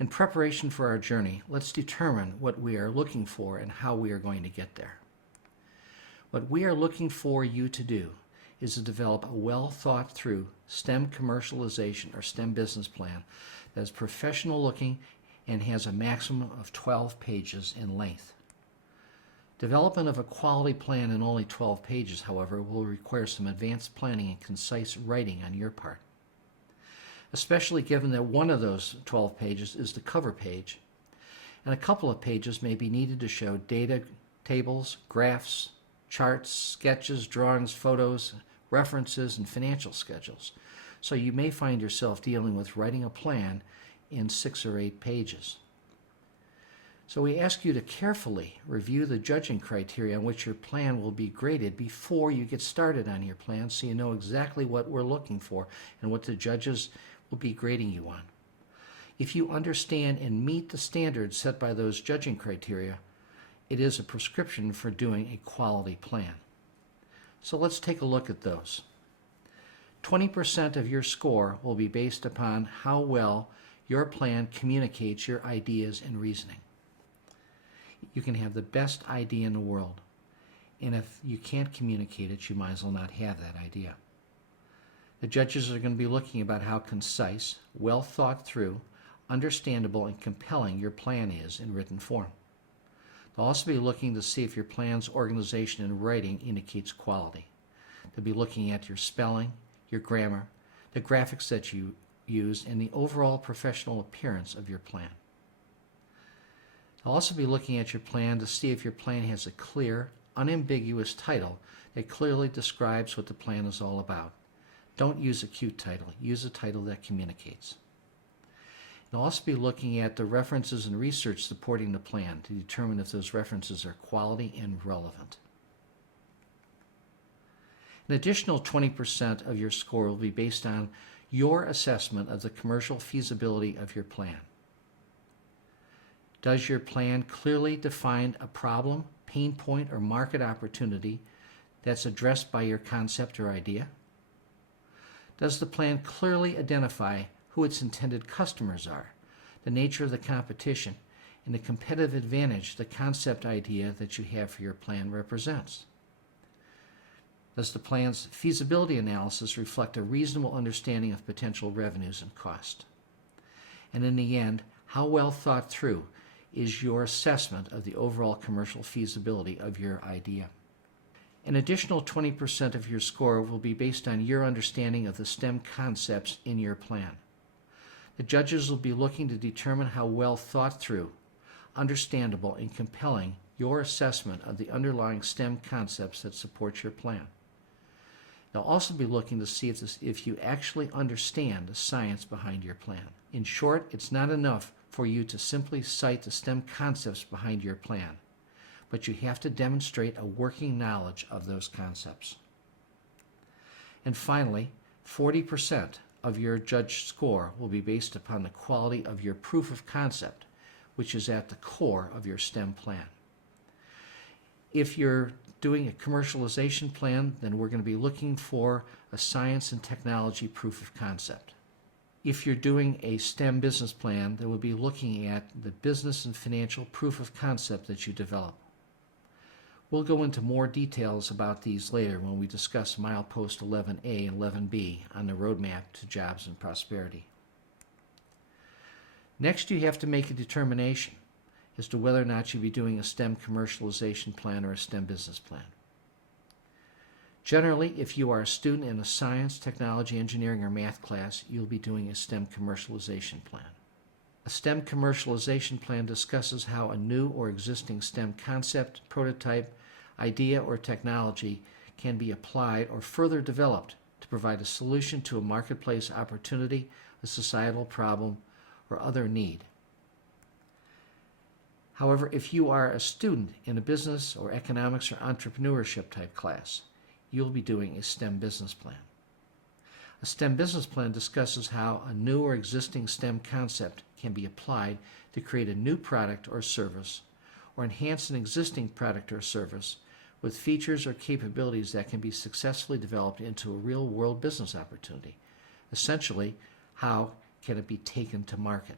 In preparation for our journey, let's determine what we are looking for and how we are going to get there. What we are looking for you to do is to develop a well-thought-through STEM commercialization or STEM business plan that is professional looking and has a maximum of 12 pages in length. Development of a quality plan in only 12 pages, however, will require some advanced planning and concise writing on your part, especially given that one of those 12 pages is the cover page, and a couple of pages may be needed to show data, tables, graphs, charts, sketches, drawings, photos, references, and financial schedules. So you may find yourself dealing with writing a plan in 6 or 8 pages. So we ask you to carefully review the judging criteria on which your plan will be graded before you get started on your plan, so you know exactly what we're looking for and what the judges will be grading you on. If you understand and meet the standards set by those judging criteria, it is a prescription for doing a quality plan. So let's take a look at those. 20% of your score will be based upon how well your plan communicates your ideas and reasoning. You can have the best idea in the world, and if you can't communicate it, you might as well not have that idea. The judges are going to be looking about how concise, well thought through, understandable, and compelling your plan is in written form. They'll also be looking to see if your plan's organization and writing indicates quality. They'll be looking at your spelling, your grammar, the graphics that you use, and the overall professional appearance of your plan. They'll also be looking at your plan to see if your plan has a clear, unambiguous title that clearly describes what the plan is all about. Don't use a cute title. Use a title that communicates. They'll also be looking at the references and research supporting the plan to determine if those references are quality and relevant. An additional 20% of your score will be based on your assessment of the commercial feasibility of your plan. Does your plan clearly define a problem, pain point, or market opportunity that's addressed by your concept or idea? Does the plan clearly identify who its intended customers are, the nature of the competition, and the competitive advantage the concept idea that you have for your plan represents? Does the plan's feasibility analysis reflect a reasonable understanding of potential revenues and cost? And in the end, how well thought through is your assessment of the overall commercial feasibility of your idea? An additional 20% of your score will be based on your understanding of the STEM concepts in your plan. The judges will be looking to determine how well thought through, understandable, and compelling your assessment of the underlying STEM concepts that support your plan. They'll also be looking to see if you actually understand the science behind your plan. In short, it's not enough for you to simply cite the STEM concepts behind your plan, but you have to demonstrate a working knowledge of those concepts. And finally, 40% of your judged score will be based upon the quality of your proof of concept, which is at the core of your STEM plan. If you're doing a commercialization plan, then we're going to be looking for a science and technology proof of concept. If you're doing a STEM business plan, then we'll be looking at the business and financial proof of concept that you develop. We'll go into more details about these later when we discuss milepost 11A and 11B on the roadmap to jobs and prosperity. Next, you have to make a determination as to whether or not you'll be doing a STEM commercialization plan or a STEM business plan. Generally, if you are a student in a science, technology, engineering, or math class, you'll be doing a STEM commercialization plan. A STEM commercialization plan discusses how a new or existing STEM concept, prototype, idea, or technology can be applied or further developed to provide a solution to a marketplace opportunity, a societal problem, or other need. However, if you are a student in a business or economics or entrepreneurship type class, you'll be doing a STEM business plan. A STEM business plan discusses how a new or existing STEM concept can be applied to create a new product or service or enhance an existing product or service with features or capabilities that can be successfully developed into a real-world business opportunity. Essentially, how can it be taken to market?